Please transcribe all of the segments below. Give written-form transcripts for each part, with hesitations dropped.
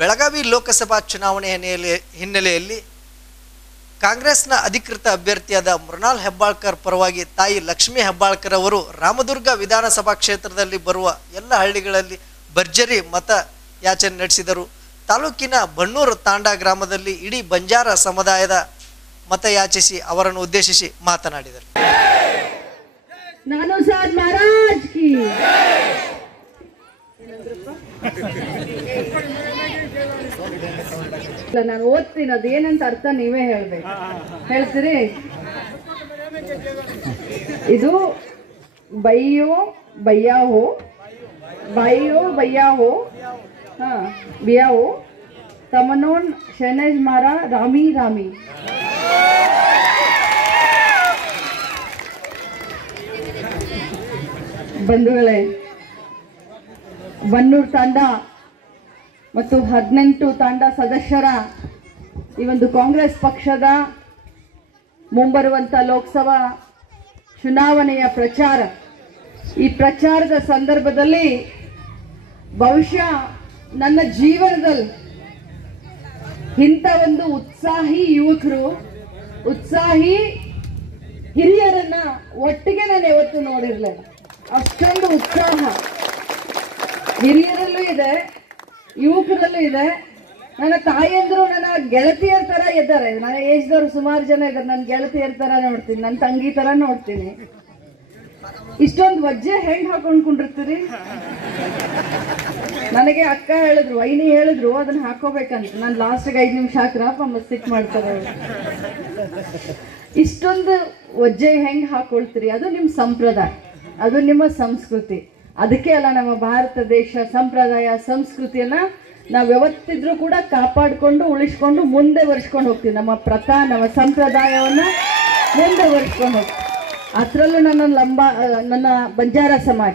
ಬೆಳಗಾವಿ ಲೋಕಸಭಾ ಚುನಾವಣೆ ಹಿನ್ನೆಲೆಯಲ್ಲಿ ಕಾಂಗ್ರೆಸ್ನ ಅಧಿಕೃತ ಅಭ್ಯರ್ಥಿಯಾದ ಮೃಣಾಲ್ ಹೆಬ್ಬಾಳ್ಕರ್ ಪರವಾಗಿ ತಾಯಿ ಲಕ್ಷ್ಮೀ ಹೆಬ್ಬಾಳ್ಕರ್ ಅವರು ರಾಮದುರ್ಗ ವಿಧಾನಸಭಾ ಕ್ಷೇತ್ರದಲ್ಲಿ ಬರುವ ಎಲ್ಲ ಹಳ್ಳಿಗಳಲ್ಲಿ ಭರ್ಜರಿ ಮತ ಯಾಚನೆ ನಡೆಸಿದರು. ತಾಲೂಕಿನ ಬಣ್ಣೂರು ತಾಂಡಾ ಗ್ರಾಮದಲ್ಲಿ ಇಡೀ ಬಂಜಾರ ಸಮುದಾಯದ ಮತಯಾಚಿಸಿ ಅವರನ್ನು ಉದ್ದೇಶಿಸಿ ಮಾತನಾಡಿದರು. ನಾನು ಓದ್ತೀನಿ, ಅದೇನಂತ ಅರ್ಥ ನೀವೇ ಹೇಳ್ಬೇಕು. ಹೇಳ್ತೀರಿ? ಇದು ಬೈಯೋ ಬಯ್ಯಾ ಹೋ, ಬೈಯೋ ಬಯ್ಯಾ ಹೋ, ಹಾ ಬಿಯಾ ಹೋ, ತಮನೋನ್ ಶೆನೆಜ್ ಮಾರ ರಾಮಿ ರಾಮಿ. ಬಂಧುಗಳೇ, ಬನ್ನೂರು ತಾಂಡ ಮತ್ತು 18 ತಾಂಡ ಸದಸ್ಯರ ಈ ಒಂದು ಕಾಂಗ್ರೆಸ್ ಪಕ್ಷದ ಮುಂಬರುವಂಥ ಲೋಕಸಭಾ ಚುನಾವಣೆಯ ಪ್ರಚಾರ, ಈ ಪ್ರಚಾರದ ಸಂದರ್ಭದಲ್ಲಿ ಬಹುಶಃ ನನ್ನ ಜೀವನದಲ್ಲಿ ಇಂಥ ಒಂದು ಉತ್ಸಾಹಿ ಯುವಕರು, ಉತ್ಸಾಹಿ ಹಿರಿಯರನ್ನ ಒಟ್ಟಿಗೆ ನಾನು ಯಾವತ್ತೂ ನೋಡಿರಲಿಲ್ಲ. ಅಷ್ಟೊಂದು ಉತ್ಸಾಹ ಹಿರಿಯರಲ್ಲೂ ಇದೆ, ಯುವಕರಲ್ಲೂ ಇದೆ. ನನ್ನ ತಾಯಿಯಂದ್ರು ನನ್ನ ಗೆಳತಿಯರ ತರ ಇದ್ದಾರೆ. ನನ್ನ ಏಜ್ದವ್ರು ಸುಮಾರು ಜನ ಇದ್ದಾರೆ. ನನ್ನ ಗೆಳತಿಯರ ತರ ನೋಡ್ತೀನಿ, ನನ್ನ ತಂಗಿ ತರ ನೋಡ್ತೀನಿ. ಇಷ್ಟೊಂದು ವಜ್ಜೆ ಹೆಂಗ್ ಹಾಕೊಂಡ್ಕೊಂಡಿರ್ತೀರಿ? ನನಗೆ ಅಕ್ಕ ಹೇಳಿದ್ರು, ವೈನಿ ಹೇಳಿದ್ರು ಅದನ್ನ ಹಾಕೋಬೇಕಂತ. ನಾನು ಲಾಸ್ಟ್ಗೆ 5 ನಿಮಿಷ ಹಾಕ್ರಪ್ಪ ಮಸ್ತಿಕ್ ಮಾಡ್ತಾರೆ. ಇಷ್ಟೊಂದು ವಜ್ಜೆ ಹೆಂಗ್ ಹಾಕೊಳ್ತೀರಿ? ಅದು ನಿಮ್ಮ ಸಂಪ್ರದಾಯ, ಅದು ನಿಮ್ಮ ಸಂಸ್ಕೃತಿ. ಅದಕ್ಕೆ ಅಲ್ಲ ನಮ್ಮ ಭಾರತ ದೇಶ ಸಂಪ್ರದಾಯ ಸಂಸ್ಕೃತಿಯನ್ನ ನಾವು ಯಾವತ್ತಿದ್ರೂ ಕೂಡ ಕಾಪಾಡಿಕೊಂಡು ಉಳಿಸ್ಕೊಂಡು ಮುಂದೆ ವರ್ಷಕೊಂಡು ಹೋಗ್ತೀವಿ. ನಮ್ಮ ನಮ್ಮ ಸಂಪ್ರದಾಯವನ್ನ ಮುಂದೆ ವರ್ಷಕೊಂಡು ಹೋಗ್ತೀವಿ. ಅದರಲ್ಲೂ ನನ್ನ ಬಂಜಾರ ಸಮಾಜ,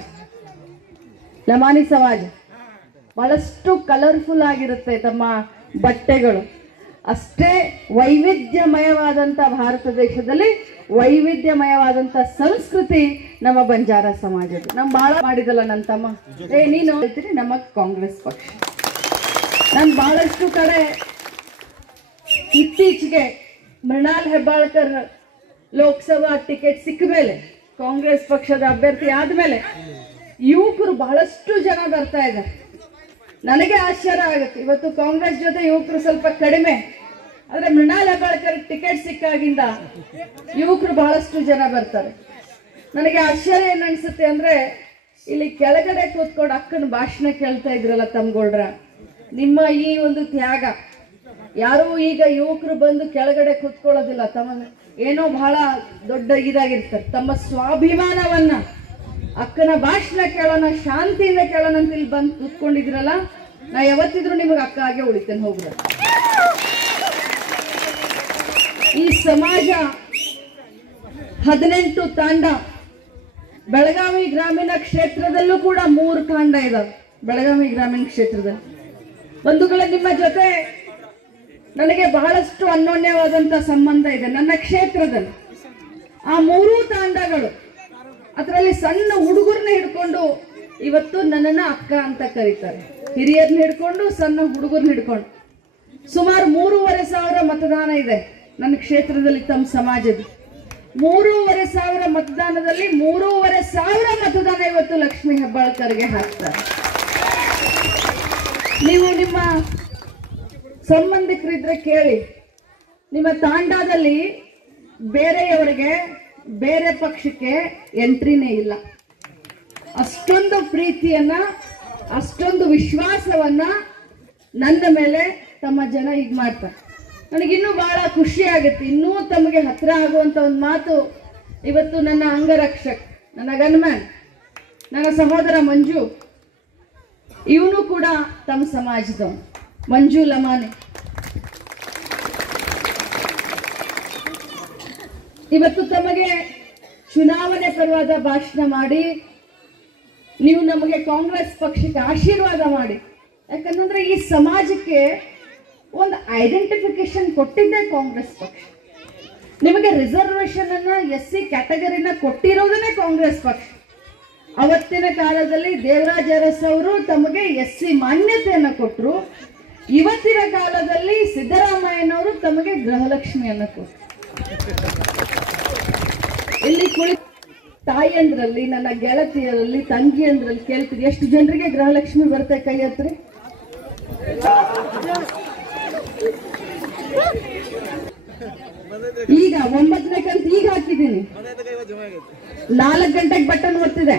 ಲಮಾನಿ ಸಮಾಜ ಬಹಳಷ್ಟು ಕಲರ್ಫುಲ್ ಆಗಿರುತ್ತೆ ತಮ್ಮ ಬಟ್ಟೆಗಳು. ಅಷ್ಟೇ ವೈವಿಧ್ಯಮಯವಾದಂಥ ಭಾರತ ದೇಶದಲ್ಲಿ ವೈವಿಧ್ಯಮಯವಾದಂಥ ಸಂಸ್ಕೃತಿ ನಮ್ಮ ಬಂಜಾರ ಸಮಾಜದ. ನಮ್ಮ ಬಹಳ ಮಾಡಿದಲ್ಲ ನನ್ನ ತಮ್ಮ, ನೀನು ಹೇಳ್ತೀರಿ ನಮ್ಮ ಕಾಂಗ್ರೆಸ್ ಪಕ್ಷ. ನಾನು ಬಹಳಷ್ಟು ಕಡೆ ಇತ್ತೀಚೆಗೆ ಮೃಣಾಲ್ ಹೆಬ್ಬಾಳ್ಕರ್ ಲೋಕಸಭಾ ಟಿಕೆಟ್ ಸಿಕ್ಕ ಮೇಲೆ, ಕಾಂಗ್ರೆಸ್ ಪಕ್ಷದ ಅಭ್ಯರ್ಥಿ ಆದ್ಮೇಲೆ ಯುವಕರು ಬಹಳಷ್ಟು ಜನ ಬರ್ತಾ ಇದ್ದಾರೆ. ನನಗೆ ಆಶ್ಚರ್ಯ ಆಗುತ್ತೆ. ಇವತ್ತು ಕಾಂಗ್ರೆಸ್ ಜೊತೆ ಯುವಕರು ಸ್ವಲ್ಪ ಕಡಿಮೆ, ಆದ್ರೆ ಮೃಣಾಲ್ ಹೆಬ್ಬಾಳ್ಕರ್ ಟಿಕೆಟ್ ಸಿಕ್ಕಾಗಿಂದ ಯುವಕರು ಬಹಳಷ್ಟು ಜನ ಬರ್ತಾರೆ. ನನಗೆ ಆಶ್ಚರ್ಯ ಏನ್ ಅನ್ಸುತ್ತೆ ಅಂದ್ರೆ, ಇಲ್ಲಿ ಕೆಳಗಡೆ ಕೂತ್ಕೊಂಡು ಅಕ್ಕನ ಭಾಷಣ ಕೇಳ್ತಾ ಇದ್ರಲ್ಲ ತಮ್ಗೋಳ್ರ, ನಿಮ್ಮ ಈ ಒಂದು ತ್ಯಾಗ, ಯಾರು ಈಗ ಯುವಕರು ಬಂದು ಕೆಳಗಡೆ ಕೂತ್ಕೊಳ್ಳೋದಿಲ್ಲ. ತಮ್ಮ ಏನೋ ಬಹಳ ದೊಡ್ಡ ಇದಾಗಿರ್ತಾರೆ. ತಮ್ಮ ಸ್ವಾಭಿಮಾನವನ್ನ ಅಕ್ಕನ ಭಾಷಣ ಕೇಳೋಣ, ಶಾಂತಿಯಿಂದ ಕೇಳೋಣ ಅಂತ ಇಲ್ಲಿ ಬಂದು ಕೂತ್ಕೊಂಡಿದ್ರಲ್ಲ, ನಾ ಯಾವತ್ತಿದ್ರು ನಿಮಗೆ ಅಕ್ಕ ಹಾಗೆ ಉಳಿತೇನೆ. ಹೋಗ್ರ, ಈ ಸಮಾಜ 18 ತಾಂಡ, ಬೆಳಗಾವಿ ಗ್ರಾಮೀಣ ಕ್ಷೇತ್ರದಲ್ಲೂ ಕೂಡ 3 ತಾಂಡ ಇದಾವೆ. ಬೆಳಗಾವಿ ಗ್ರಾಮೀಣ ಕ್ಷೇತ್ರದಲ್ಲಿ ಬಂಧುಗಳೇ, ನಿಮ್ಮ ಜೊತೆ ನನಗೆ ಬಹಳಷ್ಟು ಅನ್ಯೋನ್ಯವಾದಂತ ಸಂಬಂಧ ಇದೆ. ನನ್ನ ಕ್ಷೇತ್ರದಲ್ಲಿ ಆ 3 ತಾಂಡಗಳು, ಅದರಲ್ಲಿ ಸಣ್ಣ ಹುಡುಗರನ್ನ ಹಿಡ್ಕೊಂಡು ಇವತ್ತು ನನ್ನನ್ನ ಅಕ್ಕ ಅಂತ ಕರೀತಾರೆ. ಹಿರಿಯರ್ನ ಹಿಡ್ಕೊಂಡು ಸಣ್ಣ ಹುಡುಗರ್ನ ಹಿಡ್ಕೊಂಡು ಸುಮಾರು 3,500 ಮತದಾನ ಇದೆ ನನ್ನ ಕ್ಷೇತ್ರದಲ್ಲಿ. ತಮ್ಮ ಸಮಾಜದ 3,500 ಮತದಾನದಲ್ಲಿ 3,500 ಮತದಾನ ಇವತ್ತು ಲಕ್ಷ್ಮೀ ಹೆಬ್ಬಾಳ್ಕರ್ಗೆ ಹಾಕ್ತಾರೆ. ನೀವು ನಿಮ್ಮ ಸಂಬಂಧಿಕರಿದ್ರೆ ಕೇಳಿ, ನಿಮ್ಮ ತಾಂಡಾದಲ್ಲಿ ಬೇರೆಯವರಿಗೆ, ಬೇರೆ ಪಕ್ಷಕ್ಕೆ ಎಂಟ್ರಿನೇ ಇಲ್ಲ. ಅಷ್ಟೊಂದು ಪ್ರೀತಿಯನ್ನ, ಅಷ್ಟೊಂದು ವಿಶ್ವಾಸವನ್ನ ನನ್ನ ಮೇಲೆ ತಮ್ಮ ಜನ ಈಗ ಮಾಡ್ತಾರೆ. ನನಗಿನ್ನೂ ಬಹಳ ಖುಷಿ ಆಗುತ್ತೆ. ಇನ್ನೂ ತಮಗೆ ಹತ್ರ ಆಗುವಂತ ಒಂದು ಮಾತು, ಇವತ್ತು ನನ್ನ ಅಂಗರಕ್ಷಕ್, ನನ್ನ ಗನ್ಮ್ಯಾನ್, ನನ್ನ ಸಹೋದರ ಮಂಜು, ಇವನು ಕೂಡ ತಮ್ಮ ಸಮಾಜದವನು, ಮಂಜು ಲಮಾನಿ. ಇವತ್ತು ತಮಗೆ ಚುನಾವಣೆ ಪರವಾದ ಭಾಷಣ ಮಾಡಿ, ನೀವು ನಮಗೆ ಕಾಂಗ್ರೆಸ್ ಪಕ್ಷಕ್ಕೆ ಆಶೀರ್ವಾದ ಮಾಡಿ. ಯಾಕಂದ್ರೆ ಈ ಸಮಾಜಕ್ಕೆ ಒಂದು ಐಡೆಂಟಿಫಿಕೇಶನ್ ಕೊಟ್ಟಿದ್ದೆ ಕಾಂಗ್ರೆಸ್ ಪಕ್ಷ. ನಿಮಗೆ ರಿಸರ್ವೇಶನ್ ಅನ್ನ SC ಕ್ಯಾಟಗರಿನ ಕೊಟ್ಟಿರೋದನ್ನೇ ಕಾಂಗ್ರೆಸ್ ಪಕ್ಷ. ಅವತ್ತಿನ ಕಾಲದಲ್ಲಿ ದೇವರಾಜ ಅರಸ್ ಅವರು ತಮಗೆ SC ಮಾನ್ಯತೆಯನ್ನು ಕೊಟ್ಟರು. ಇವತ್ತಿನ ಕಾಲದಲ್ಲಿ ಸಿದ್ದರಾಮಯ್ಯನವರು ತಮಗೆ ಗೃಹಲಕ್ಷ್ಮಿಯನ್ನು ಕೊಟ್ಟು ಇಲ್ಲಿ ಕುಳಿತ ತಾಯಿಯಂದ್ರಲ್ಲಿ, ನನ್ನ ಗೆಳತಿಯರಲ್ಲಿ, ತಂಗಿಯಂದ್ರಲ್ಲಿ ಕೇಳ್ತೀರಿ, ಎಷ್ಟು ಜನರಿಗೆ ಗೃಹಲಕ್ಷ್ಮಿ ಬರುತ್ತೆ? ಕೈ ಹತ್ರ. ಈಗ 9ನೇ ಕಂತು ಈಗ ಹಾಕಿದ್ದೀನಿ. 4 ಗಂಟೆಗೆ ಬಟನ್ ಒತ್ತಿದೆ.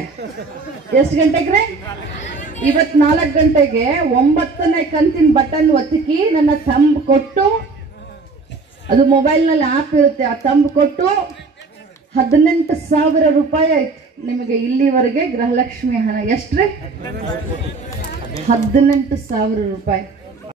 ಎಷ್ಟು ಗಂಟೆಗೆ? ಇವತ್ 4 ಗಂಟೆಗೆ 9ನೇ ಕಂತಿನ ಬಟನ್ ಒತ್ತಿಕಿ ನನ್ನ ಥಂಬ್ ಕೊಟ್ಟು, ಅದು ಮೊಬೈಲ್ ನಲ್ಲಿ ಆಪ್ ಇರುತ್ತೆ, ಆ ಥಂಬ್ ಕೊಟ್ಟು 18,000 ರೂಪಾಯಿ ಆಯ್ತು ನಿಮಗೆ ಇಲ್ಲಿವರೆಗೆ ಗೃಹಲಕ್ಷ್ಮಿ ಹಣ. ಎಷ್ಟ್ರಿ? 18,000 ರೂಪಾಯಿ.